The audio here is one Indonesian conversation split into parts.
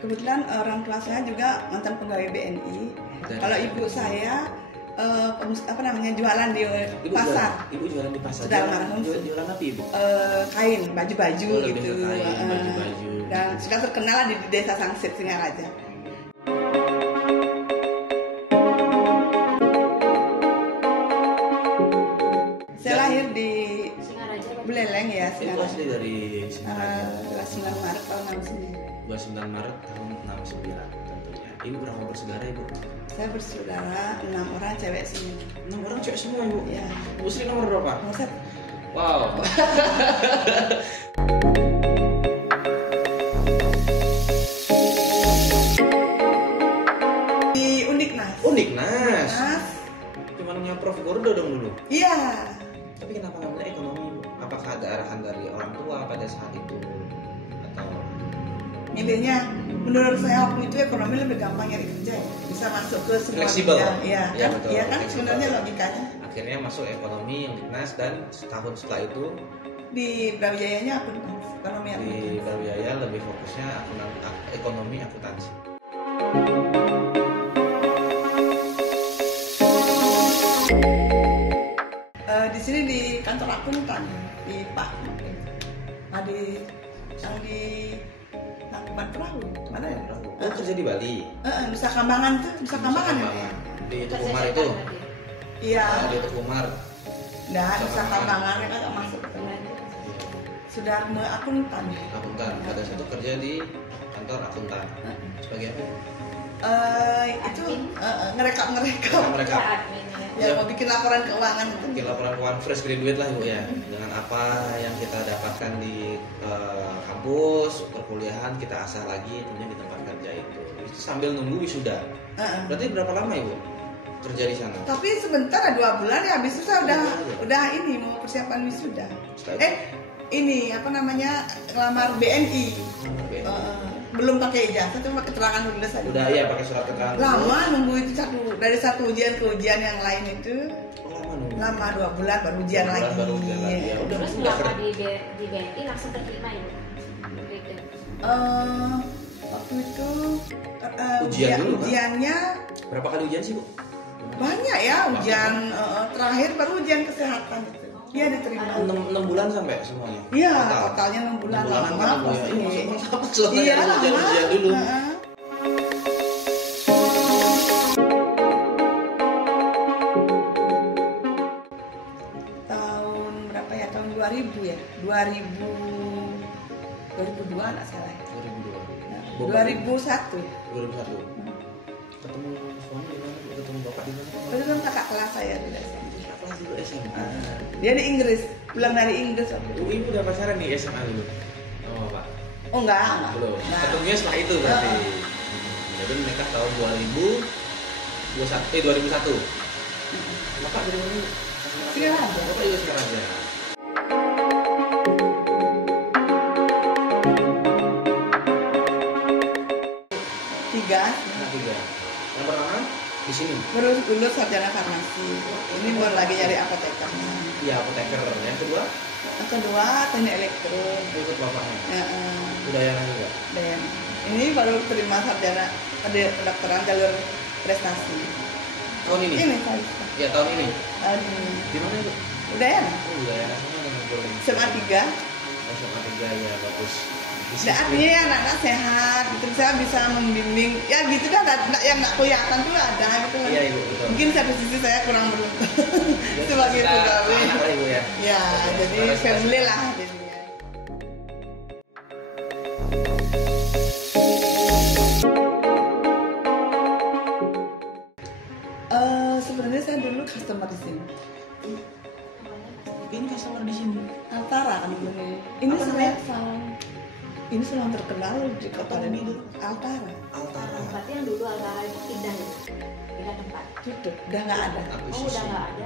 Kebetulan orang tua saya juga mantan pegawai BNI. Kalau ibu saya jualan di pasar. Ibu jualan di pasar. Sudah almarhum. Jualan apa ibu? Kain, baju-baju gitu. Baju-baju. Dan sudah terkenal di desa Sangsit, Singaraja. Saya lahir di Buleleng ya, Itu asli dari Singaraja. 9 Maret tahun 69. 29 Maret tahun 69 tentunya. Ibu berapa bersaudara ibu? Saya bersaudara 6 orang, cewek semua. 6 orang cewek semua ibu? Ya. Ibu Sri nomor berapa? Nomor 1. Wow. Di Undiknas. Undiknas. Gimana Prof. Gordo dong dulu? Iya. Tapi kenapa ngambil ekonomi ibu? Apakah ada arahan dari orang tua pada saat itu? Atau Milihnya, menurut saya waktu itu ekonomi lebih gampang nyari kerja ya. Bisa masuk ke semua fleksibel? bidang. Iya Ya, kan? betul. Iya kan Fleksibel. sebenarnya logikanya. Akhirnya masuk ekonomi Undiknas dan setahun setelah itu Di Brawijayanya ekonomi di akuntansi. Brawijaya lebih fokusnya ekonomi akuntansi. Di sini di kantor akuntan di Pak Adi yang di Tangkuban Perahu mana ya? Oh, kerja di Bali. Nusa Kambangan tuh, Nusa Kambangan ya. Di Tukumar itu. Iya. Di Tukumar. Nah, Nusa Kambangan yang agak masuk. Sudah akuntan. Akuntan. Pada saat itu kerja di kantor akuntan. Sebagai apa? Itu ngerekap. Mereka Ya mau bikin laporan keuangan itu. bikin laporan keuangan fresh graduate lah ibu ya, dengan apa yang kita dapatkan di kampus perkuliahan kita asah lagi tentunya di tempat kerja itu sambil nunggu wisuda. Berarti berapa lama ibu kerja di sana? Tapi sebentar 2 bulan ya, habis itu saya udah ini mau persiapan wisuda. Ini apa namanya, ngelamar BNI. Belum pakai ijazah, cuma keterangan lulus aja. Udah ya pakai surat keterangan. Lama nunggu itu dari satu ujian ke ujian yang lain itu. Lama 2 bulan baru ujian lagi. Baru ujian lagi. Ya, Terus selama di BNI langsung terima ya? Waktu itu Ujian dulu, kan? ujiannya berapa kali ujian sih bu? banyak ya, ujian terakhir baru ujian kesehatan itu. Iya diterima. 6 bulan sampai semuanya? Iya, totalnya 6 bulan. Lama Iya, Iya, ujian dulu. Tahun berapa ya? Tahun 2000 ya? 2002 nggak salah ya? 2002. 2001 ya? 2001. Ketemu suami di mana? Ketemu bapak di mana? Itu kan kakak kelas saya di SMA. Kakak kelas dulu SMA. Dia di Inggris, pulang dari Inggris waktu itu. Ibu udah pacaran di SMA dulu? Oh pak? Oh enggak. Belum. Nah. Ketemunya setelah itu berarti. Jadi menikah tahun 2001. Bapak dari mana? Singaraja. Bapak juga Singaraja. Tiga. Yang pertama di sini. Lulus sarjana farmasi. Ini baru lagi nyari apotekernya. Iya apoteker. Yang kedua? Yang kedua teknik elektro. Ikut bapaknya. Ya, Budayana juga. dan ini baru terima sarjana kedokteran jalur prestasi. Tahun ini? Ini tahun. Ya tahun ini. Di Di mana itu? Udayana. Oh Budayana sama dengan Goling. SMA 3. SMA 3 ya bagus. Nah, artinya ya anak-anak sehat, gitu saya bisa membimbing, ya gitu dah, yang nggak kelihatan tuh ada gitu. Iya ibu betul. Mungkin satu sisi saya kurang beruntung sebagai pegawai. Anak lah ibu ya. Ya, jadi family lah jadinya. Sebenarnya saya dulu customer di sini. Ini customer di sini. Antara kan ini. Ini Apa saya namanya? salon. Ini selalu terkenal di kota ini dulu. Altara. Berarti yang dulu Altara itu pindah ya? Pindah tempat. Tutup, udah nggak ada. Oh, udah nggak ada.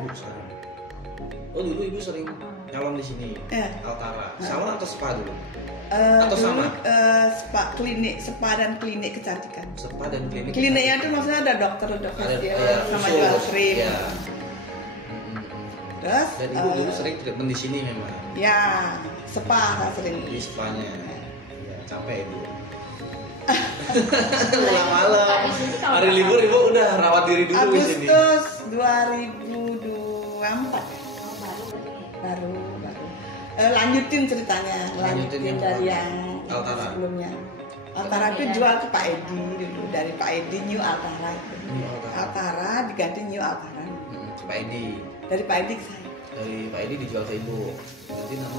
Oh dulu ibu sering nyalon di sini. Altara. Salon atau spa dulu? Atau dulu, sama? spa dan klinik kecantikan. Spa dan klinik. Kliniknya itu maksudnya ada dokter facial sama usul. jual krim. Ya. Terus Dan ibu dulu sering treatment di sini memang. ya spa lah sering. Di spanya. Ya, capek ibu. Pulang malam. Hari libur ibu udah rawat diri dulu di sini. Agustus 2024 ya. Oh, baru berarti ya? baru lanjutin ceritanya, lanjutin yang dari yang Altara. sebelumnya. Altara itu jual ke Pak Edi dulu, dari Pak Edi New Altara itu. New Altara. Altara diganti New Altara. Pak Edi. Dari Pak Edi ke saya. Dari Pak Edi dijual ke ibu. Ganti nama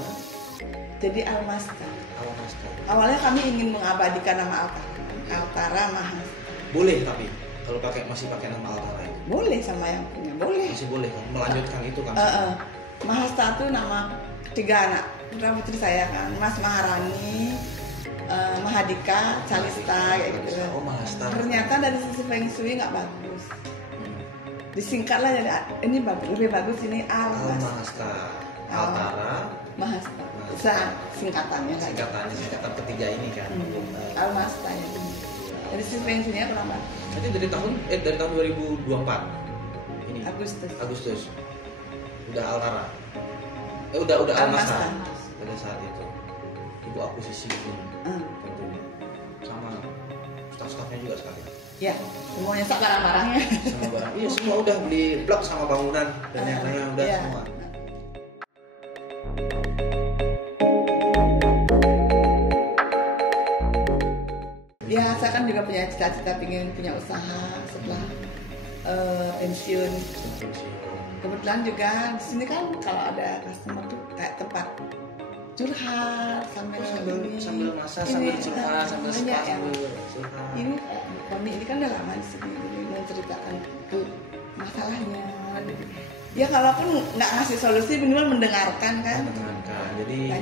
Jadi Almasta. Almasta. Awalnya kami ingin mengabadikan nama Altara. Altara Mahasta. Boleh tapi kalau masih pakai nama Altara itu. Boleh sama yang punya, boleh. Masih boleh kan melanjutkan itu kan. Mahasta itu nama ketiga anak putra putri saya kan, Mas Maharani, Mahadika, Calista kayak gitu. Oh, Mahasta. Ternyata dari sisi Feng Shui nggak bagus. Disingkatlah jadi ini bagus, lebih bagus ini Almasta. Altara. Mahasta. Singkatannya kan. Singkatan ketiga ini kan. Almasta ya. Dari sisi Feng Shui-nya kurang bagus. Nanti dari tahun 2024 ini Agustus udah Altara. Udah Almasta. Pada saat itu ibu akuisisi ini tentunya sama staff-staffnya juga sekali. Ya, semuanya sak barang-barangnya. Sama barang. Iya, semua udah beli blok sama bangunan dan yang lainnya udah semua. Ya, saya kan juga punya cita-cita pengen punya usaha setelah pensiun. Kebetulan juga di sini kan kalau ada customer tuh kayak tempat curhat sambil masak, sambil curhat, sambil spa, sambil curhat. Ini kami ini kan udah lama di sini, jadi menceritakan tuh masalahnya. Ya kalaupun nggak ngasih solusi minimal mendengarkan kan. Jadi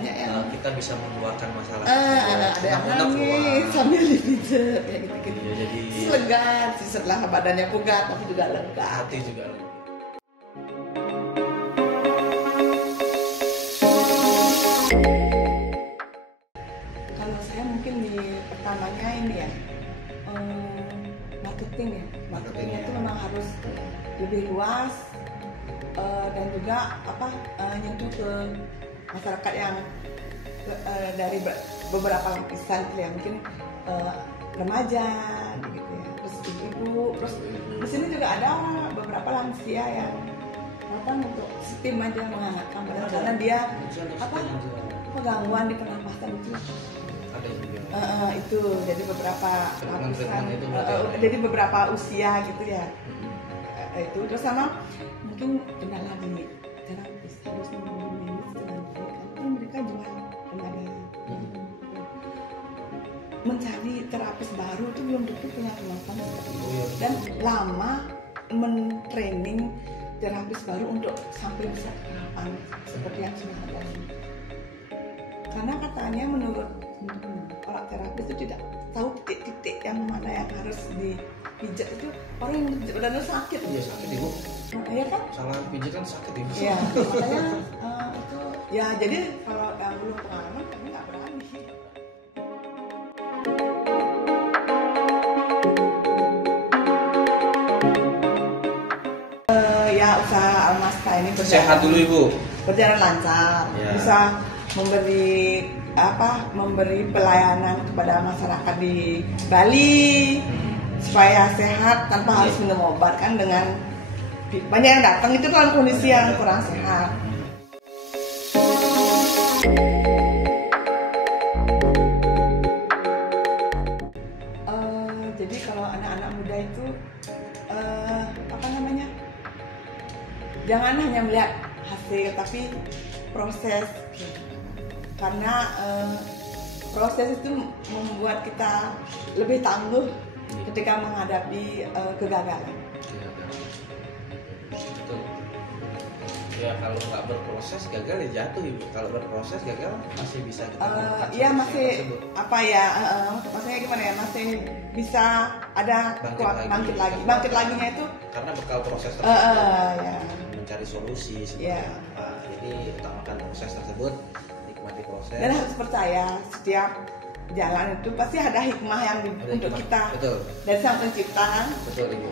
kita bisa mengeluarkan masalah. Ada yang nangis sambil dipijat kayak gitu-gitu. Ya, jadi lega sih setelah badannya pugat tapi juga lega. Hati juga lega. Kalau saya mungkin di pertamanya ini ya marketing ya. Marketingnya itu memang harus lebih luas dan juga nyentuh ke masyarakat yang dari beberapa lapisan ya, mungkin remaja gitu ya, terus ibu, terus di sini juga ada beberapa lansia yang datang untuk steam aja menghangatkan badan karena dia gangguan di pernapasan itu. Ada juga. Itu jadi beberapa lapisan, itu jadi beberapa usia gitu ya. Itu terus sama mungkin kendala di terapis harus memilih dengan baik karena mereka jual tenaga. Mencari terapis baru itu belum tentu punya kemampuan seperti itu dan lama mentraining terapis baru untuk sampai bisa harapan seperti yang sudah ada. Karena katanya menurut orang terapis itu tidak tahu titik-titik yang mana yang harus dipijat itu orang yang badannya sakit. Iya sakit ibu. Iya kan? Salah pijat kan sakit ibu. Iya makanya itu ya jadi kalau yang belum pengalaman kami nggak berani. Ya usaha Almasta ini sehat dulu ibu. Berjalan lancar, ya. Bisa memberi pelayanan kepada masyarakat di Bali supaya sehat tanpa harus minum obat kan dengan banyak yang datang itu dalam kondisi yang kurang sehat. Jadi kalau anak-anak muda itu jangan hanya melihat hasil tapi proses, karena proses itu membuat kita lebih tangguh ketika menghadapi kegagalan. Betul. Ya kalau nggak berproses gagal ya jatuh ibu. Kalau berproses gagal masih bisa kita menemukan iya solusi masih tersebut. apa ya, maksudnya gimana ya, masih bisa ada bangkit lagi. Bangkit laginya itu Karena bekal proses tersebut ya. mencari solusi seperti Iya. apa. Jadi utamakan proses tersebut, nikmati proses. Dan harus percaya setiap jalan itu pasti ada hikmah yang Ada untuk hikmah. kita Betul. dari Sang Pencipta. Betul ibu.